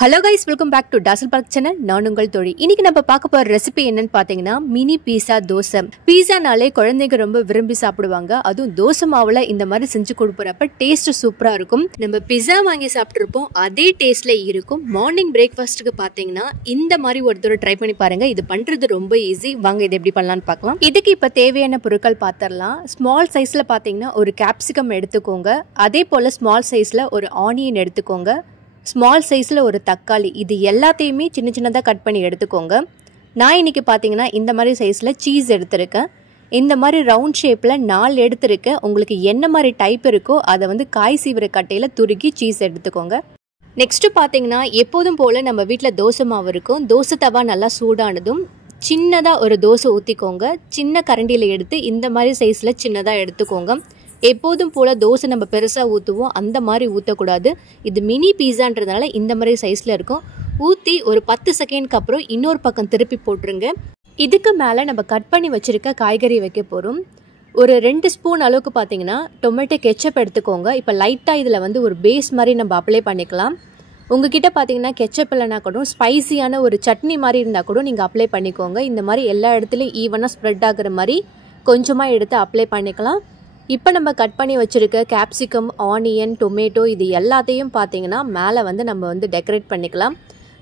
Hello guys, welcome back to Dazzle Park channel. நான் உங்கள் தோழி. இன்னைக்கு நம்ம பார்க்க போற ரெசிபி என்னன்னு பாத்தீங்கன்னா மினி பீஸா தோசை. பீஸானாலே குழந்தைங்க ரொம்ப விரும்பி சாப்பிடுவாங்க. அதுவும் தோசை மாவுல இந்த மாதிரி செஞ்சு கொடுப்பறப்ப டேஸ்ட் சூப்பரா இருக்கும். நம்ம பீஸா வாங்கி சாப்பிட்டிருப்போம் அதே டேஸ்ட்ல இருக்கும். மார்னிங் பிரேக்ஃபாஸ்ட்க்கு பாத்தீங்கன்னா இந்த மாதிரி ஒரு தடவை ட்ரை பண்ணி பாருங்க. இது பண்றது ரொம்ப ஈஸி. வாங்க இது எப்படி பண்ணலாம்னு பார்க்கலாம். இதுக்கு இப்ப தேவையான பொருட்கள் பார்த்தறலாம். ஸ்மால் சைஸ்ல பாத்தீங்கன்னா ஒரு கேப்சிகம் எடுத்துக்கோங்க. அதே போல ஸ்மால் சைஸ்ல ஒரு ஆனியன் எடுத்துக்கோங்க. ஸ்மால் சைஸில் ஒரு தக்காளி, இது எல்லாத்தையுமே சின்ன சின்னதாக கட் பண்ணி எடுத்துக்கோங்க. நான் இன்றைக்கி பார்த்தீங்கன்னா இந்த மாதிரி சைஸில் சீஸ் எடுத்திருக்கேன். இந்த மாதிரி ரவுண்ட் ஷேப்பில் 4 எடுத்திருக்கேன். உங்களுக்கு என்ன மாதிரி டைப் இருக்கோ அதை வந்து காய் சீவிர கட்டையில் துருக்கி சீஸ் எடுத்துக்கோங்க. நெக்ஸ்ட்டு பார்த்தீங்கன்னா எப்போதும் போல் நம்ம வீட்டில் தோசை மாவு இருக்கும். தோசை தவா நல்லா சூடானதும் சின்னதாக ஒரு தோசை ஊற்றிக்கோங்க. சின்ன கரண்டியில் எடுத்து இந்த மாதிரி சைஸில் சின்னதாக எடுத்துக்கோங்க. எப்போதும் போல் தோசை நம்ம பெருசாக ஊற்றுவோம், அந்த மாதிரி ஊற்றக்கூடாது. இது மினி பீஸான்றதுனால இந்த மாதிரி சைஸில் இருக்கும். ஊற்றி ஒரு 10 செகண்ட்க்கு அப்புறம் இன்னொரு பக்கம் திருப்பி போட்டுருங்க. இதுக்கு மேலே நம்ம கட் பண்ணி வச்சுருக்க காய்கறி வைக்க போகிறோம். ஒரு 2 ஸ்பூன் அளவுக்கு பார்த்தீங்கன்னா டொமேட்டோ கெச்சப் எடுத்துக்கோங்க. இப்போ லைட்டாக இதில் வந்து ஒரு பேஸ் மாதிரி நம்ம அப்ளை பண்ணிக்கலாம். உங்ககிட்ட பார்த்தீங்கன்னா கெச்சப் இல்லைனா கூட ஸ்பைசியான ஒரு சட்னி மாதிரி இருந்தால் கூட நீங்கள் அப்ளை பண்ணிக்கோங்க. இந்த மாதிரி எல்லா இடத்துலையும் ஈவனாக ஸ்ப்ரெட் ஆகுற மாதிரி கொஞ்சமாக எடுத்து அப்ளை பண்ணிக்கலாம். இப்போ நம்ம கட் பண்ணி வச்சுருக்க கேப்சிகம், ஆனியன், டொமேட்டோ இது எல்லாத்தையும் பார்த்தீங்கன்னா மேலே வந்து நம்ம வந்து டெக்கரேட் பண்ணிக்கலாம்.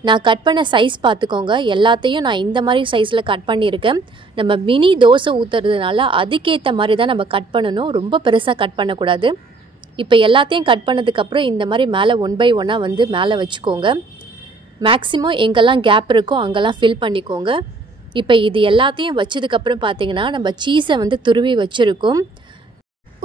நான் கட் பண்ண சைஸ் பார்த்துக்கோங்க. எல்லாத்தையும் நான் இந்த மாதிரி சைஸில் கட் பண்ணியிருக்கேன். நம்ம மினி தோசை ஊற்றுறதுனால அதுக்கேற்ற மாதிரி தான் நம்ம கட் பண்ணணும். ரொம்ப பெருசாக கட் பண்ணக்கூடாது. இப்போ எல்லாத்தையும் கட் பண்ணதுக்கப்புறம் இந்த மாதிரி மேலே 1 by 1 வந்து மேலே வச்சுக்கோங்க. மேக்ஸிமம் எங்கெல்லாம் கேப் இருக்கோ அங்கெல்லாம் ஃபில் பண்ணிக்கோங்க. இப்போ இது எல்லாத்தையும் வச்சதுக்கப்புறம் பார்த்தீங்கன்னா நம்ம சீஸை வந்து துருவி வச்சுருக்கோம்.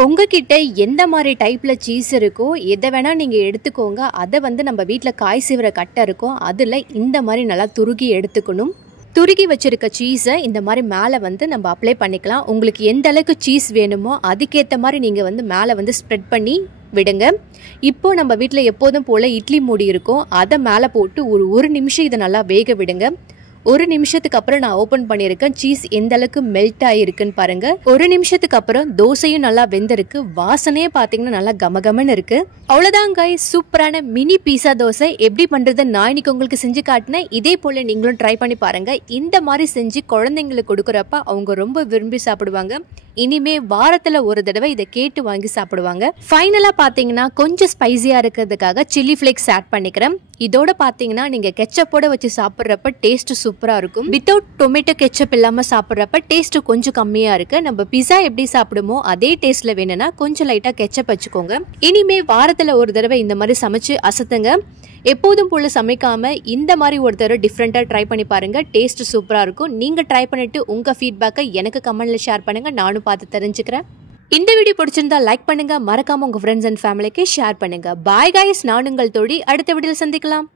உங்ககிட்ட எந்த மாதிரி டைப்பில் சீஸ் இருக்கோ எதை வேணால் நீங்கள் எடுத்துக்கோங்க. அதை வந்து நம்ம வீட்டில் காய் சீவிர கட்டை இருக்கும், அதில் இந்த மாதிரி நல்லா துருகி எடுத்துக்கணும். துருகி வச்சுருக்க சீஸை இந்த மாதிரி மேலே வந்து நம்ம அப்ளை பண்ணிக்கலாம். உங்களுக்கு எந்த அளவுக்கு சீஸ் வேணுமோ அதுக்கேற்ற மாதிரி நீங்கள் வந்து மேலே வந்து ஸ்ப்ரெட் பண்ணி விடுங்க. இப்போது நம்ம வீட்டில் எப்போதும் போல் இட்லி மூடி இருக்கும், அதை மேலே போட்டு ஒரு நிமிஷம் இதை நல்லா வேக விடுங்க. 1 நிமிஷத்துக்கு அப்புறம் நான் ஓப்பன் பண்ணியிருக்கேன். சீஸ் எந்த அளவுக்கு மெல்ட் ஆகிருக்குன்னு பாருங்க. 1 நிமிஷத்துக்கு அப்புறம் தோசையும் நல்லா வெந்திருக்கு. வாசனையே பார்த்தீங்கன்னா நல்லா கமகமன்னு இருக்கு. அவ்வளோதான் guys, சூப்பரான மினி பீஸா தோசை எப்படி பண்றது நான் இன்னைக்கு உங்களுக்கு செஞ்சு காட்டினேன். இதே போல நீங்களும் ட்ரை பண்ணி பாருங்க. இந்த மாதிரி செஞ்சு குழந்தைங்களுக்கு கொடுக்குறப்ப அவங்க ரொம்ப விரும்பி சாப்பிடுவாங்க. இனிமே வாரத்துல ஒரு தடவை இதை கேட்டு வாங்கி சாப்பிடுவாங்க. ஃபைனலா பாத்தீங்கன்னா கொஞ்சம் ஸ்பைசியா இருக்கிறதுக்காக சில்லி ஃபிளேக்ஸ் ஆட் பண்ணிக்கிறேன். இதோட பாத்தீங்கன்னா நீங்க கெச்சப்போட வச்சு சாப்பிட்றப்ப டேஸ்ட் சூப்பரா இருக்கும். வித்தவுட் டொமேட்டோ கெச்சப் இல்லாம சாப்பிட்றப்ப டேஸ்ட் கொஞ்சம் கம்மியா இருக்கு. நம்ம பிஸா எப்படி சாப்பிடுமோ அதே டேஸ்ட்ல வேணும்னா கொஞ்சம் லைட்டா கெச்சப் வச்சுக்கோங்க. இனிமே வாரத்துல ஒரு தடவை இந்த மாதிரி சமைச்சு அசத்துங்க. எப்போதும் போல சமைக்காம இந்த மாதிரி ஒரு தடவை டிஃப்ரெண்டா ட்ரை பண்ணி பாருங்க. டேஸ்ட் சூப்பரா இருக்கும். நீங்க ட்ரை பண்ணிட்டு உங்க ஃபீட்பேக்கை எனக்கு கமெண்ட்ல ஷேர் பண்ணுங்க. நானும் பார்த்து தெரிஞ்சுக்கிறேன். இந்த வீடியோ பிடிச்சிருந்தா லைக் பண்ணுங்க. மறக்காம உங்க ஃப்ரெண்ட்ஸ் அண்ட் ஃபேமிலிக்கு ஷேர் பண்ணுங்க. பாய் கைஸ், நான் உங்கள் தோழி. அடுத்த வீடியோல சந்திக்கலாம்.